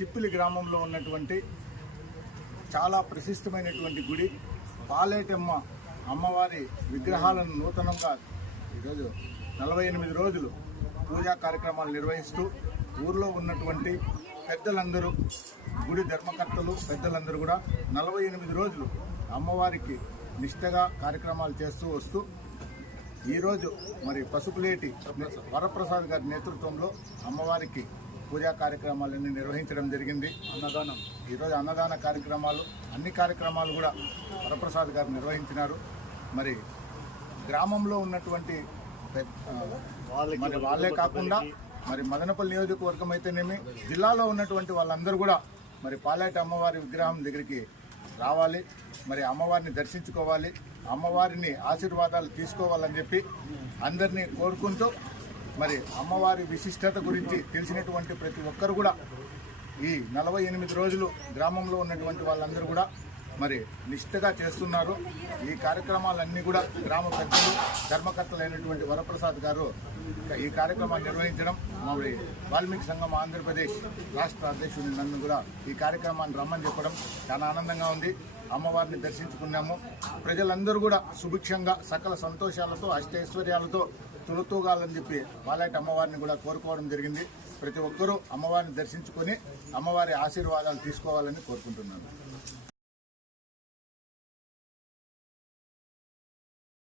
చిప్పిలి గ్రామంలో ఉన్నటువంటి చాలా ప్రసిద్ధమైనటువంటి గుడి పాలేటమ్మ అమ్మవారి విగ్రహాలను నూతనంగా ఈరోజు నలభై ఎనిమిది రోజులు పూజా కార్యక్రమాలు నిర్వహిస్తూ ఊర్లో ఉన్నటువంటి పెద్దలందరూ గుడి ధర్మకర్తలు పెద్దలందరూ కూడా నలభై ఎనిమిది రోజులు అమ్మవారికి నిష్టగా కార్యక్రమాలు చేస్తూ వస్తూ ఈరోజు మరి పసుపులేటి వరప్రసాద్ గారి నేతృత్వంలో అమ్మవారికి పూజా కార్యక్రమాలన్నీ నిర్వహించడం జరిగింది. అన్నదానం. ఈరోజు అన్నదాన కార్యక్రమాలు అన్ని కార్యక్రమాలు కూడా వరప్రసాద్ గారు నిర్వహించినారు. మరి గ్రామంలో ఉన్నటువంటి మరి వాళ్ళే కాకుండా మరి మదనపల్లి నియోజకవర్గం అయితేనేమి జిల్లాలో ఉన్నటువంటి వాళ్ళందరూ కూడా మరి పాలేట అమ్మవారి విగ్రహం దగ్గరికి రావాలి. మరి అమ్మవారిని దర్శించుకోవాలి. అమ్మవారిని ఆశీర్వాదాలు తీసుకోవాలని చెప్పి అందరినీ కోరుకుంటూ మరి అమ్మవారి విశిష్టత గురించి తెలిసినటువంటి ప్రతి ఒక్కరు కూడా ఈ నలభై ఎనిమిది రోజులు గ్రామంలో ఉన్నటువంటి వాళ్ళందరూ కూడా మరి నిష్ఠగా చేస్తున్నారు. ఈ కార్యక్రమాలన్నీ కూడా గ్రామ పెద్దలు ధర్మకర్తలైనటువంటి వరప్రసాద్ గారు ఈ కార్యక్రమాన్ని నిర్వహించడం మరి వాల్మీకి సంఘం ఆంధ్రప్రదేశ్ రాష్ట్ర అధ్యక్షుడు నన్ను కూడా ఈ కార్యక్రమాన్ని రమ్మని చెప్పడం చాలా ఆనందంగా ఉంది. అమ్మవారిని దర్శించుకున్నాము. ప్రజలందరూ కూడా సుభిక్షంగా సకల సంతోషాలతో అష్టైశ్వర్యాలతో తులతూగాలని చెప్పి పాలాటి అమ్మవారిని కూడా కోరుకోవడం జరిగింది. ప్రతి ఒక్కరూ అమ్మవారిని దర్శించుకొని అమ్మవారి ఆశీర్వాదాలు తీసుకోవాలని కోరుకుంటున్నాను.